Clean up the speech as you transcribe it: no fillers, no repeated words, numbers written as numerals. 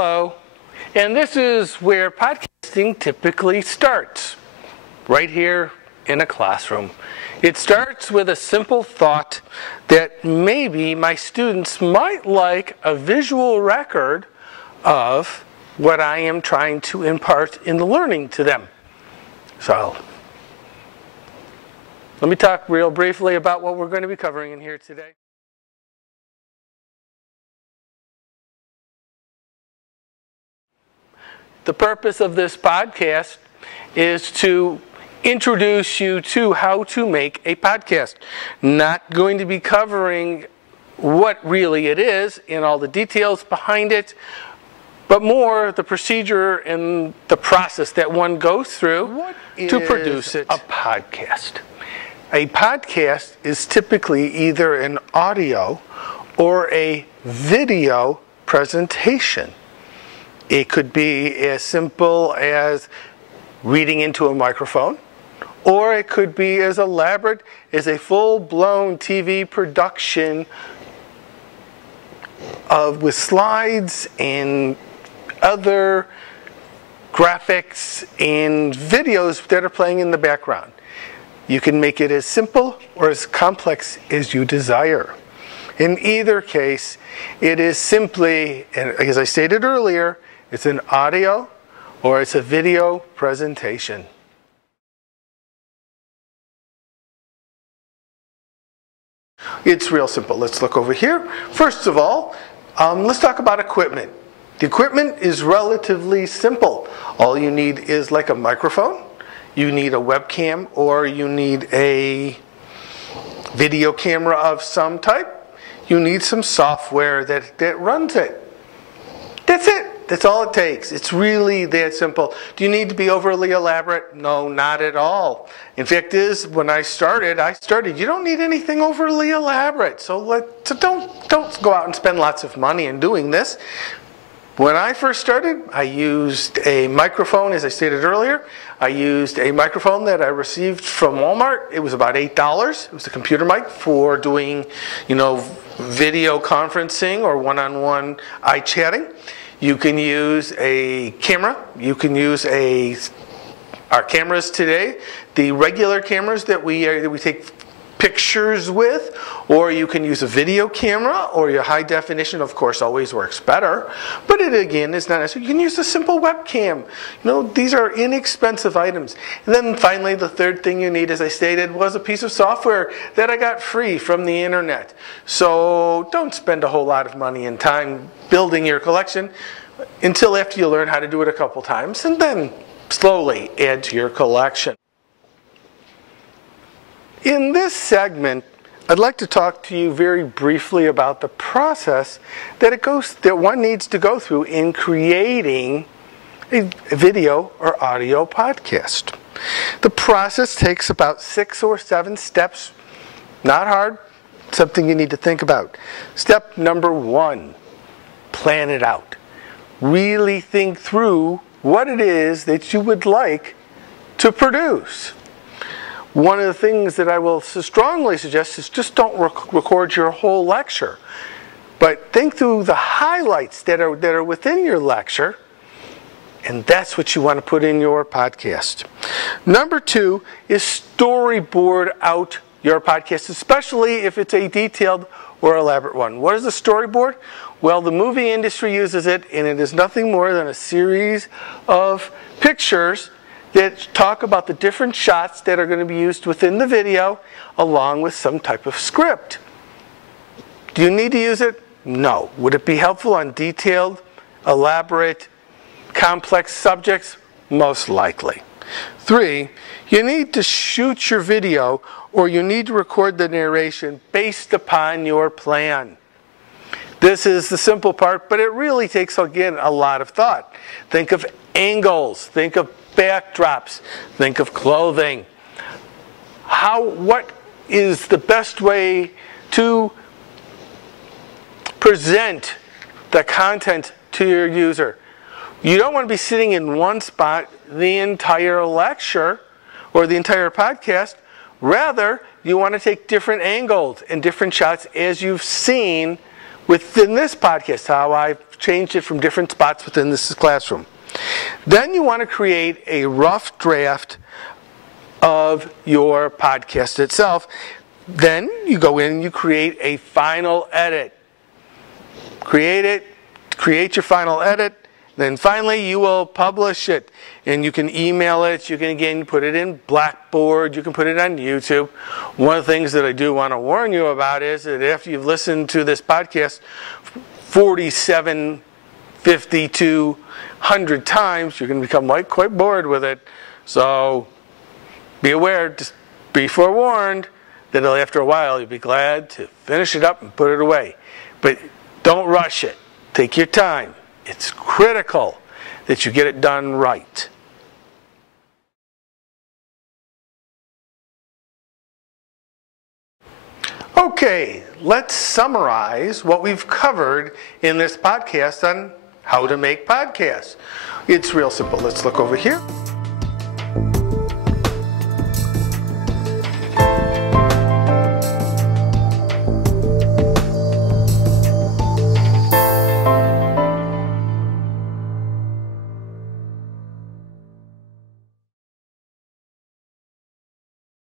Hello, and this is where podcasting typically starts, right here in a classroom. It starts with a simple thought that maybe my students might like a visual record of what I am trying to impart in the learning to them. So, let me talk real briefly about what we're going to be covering in here today. The purpose of this podcast is to introduce you to how to make a podcast. Not going to be covering what really it is and all the details behind it, but more the procedure and the process that one goes through to produce it. A podcast. A podcast is typically either an audio or a video presentation. It could be as simple as reading into a microphone, or it could be as elaborate as a full-blown TV production with slides and other graphics and videos that are playing in the background. You can make it as simple or as complex as you desire. In either case, it is simply, and as I stated earlier, it's an audio or it's a video presentation. It's real simple. Let's look over here. First of all, let's talk about equipment. The equipment is relatively simple. All you need is like a microphone, you need a webcam, or you need a video camera of some type. You need some software that runs it. That's it. That's all it takes. It's really that simple. Do you need to be overly elaborate? No, not at all. In fact, when I started, you don't need anything overly elaborate. So don't go out and spend lots of money in doing this. When I first started, I used a microphone, as I stated earlier. I used a microphone that I received from Walmart. It was about $8. It was a computer mic for doing, video conferencing or one-on-one eye-chatting. You can use a camera. You can use our cameras today, the regular cameras that we take pictures with, or you can use a video camera, or your high definition, of course, always works better. But it again is not necessary. You can use a simple webcam. These are inexpensive items. And then finally, the third thing you need, as I stated, was a piece of software that I got free from the internet. So don't spend a whole lot of money and time building your collection until after you learn how to do it a couple times, and then slowly add to your collection. In this segment, I'd like to talk to you very briefly about the process that one needs to go through in creating a video or audio podcast. The process takes about 6 or 7 steps. Not hard, something you need to think about. Step number 1, plan it out. Really think through what it is that you would like to produce. One of the things that I will strongly suggest is just don't record your whole lecture, but think through the highlights that are within your lecture, and that's what you want to put in your podcast. Number 2 is storyboard out your podcast, especially if it's a detailed or elaborate one. What is a storyboard? Well, the movie industry uses it, and it is nothing more than a series of pictures that talk about the different shots that are going to be used within the video, along with some type of script. Do you need to use it? No. Would it be helpful on detailed, elaborate, complex subjects? Most likely. 3, you need to shoot your video, or you need to record the narration based upon your plan. This is the simple part, but it really takes, again, a lot of thought. Think of angles. Think of backdrops. Think of clothing. What is the best way to present the content to your user? You don't want to be sitting in one spot the entire lecture or the entire podcast. Rather, you want to take different angles and different shots as you've seen within this podcast, how I've changed it from different spots within this classroom. Then you want to create a rough draft of your podcast itself. Then you go in and you create a final edit. Create your final edit. Then finally you will publish it, and you can email it. You can again put it in Blackboard. You can put it on YouTube. One of the things that I do want to warn you about is that after you've listened to this podcast 47, 52, 100 times, you're going to become quite bored with it. So be aware, just be forewarned that after a while you'll be glad to finish it up and put it away. But don't rush it. Take your time. It's critical that you get it done right. Okay, let's summarize what we've covered in this podcast on how to make podcasts. It's real simple. Let's look over here.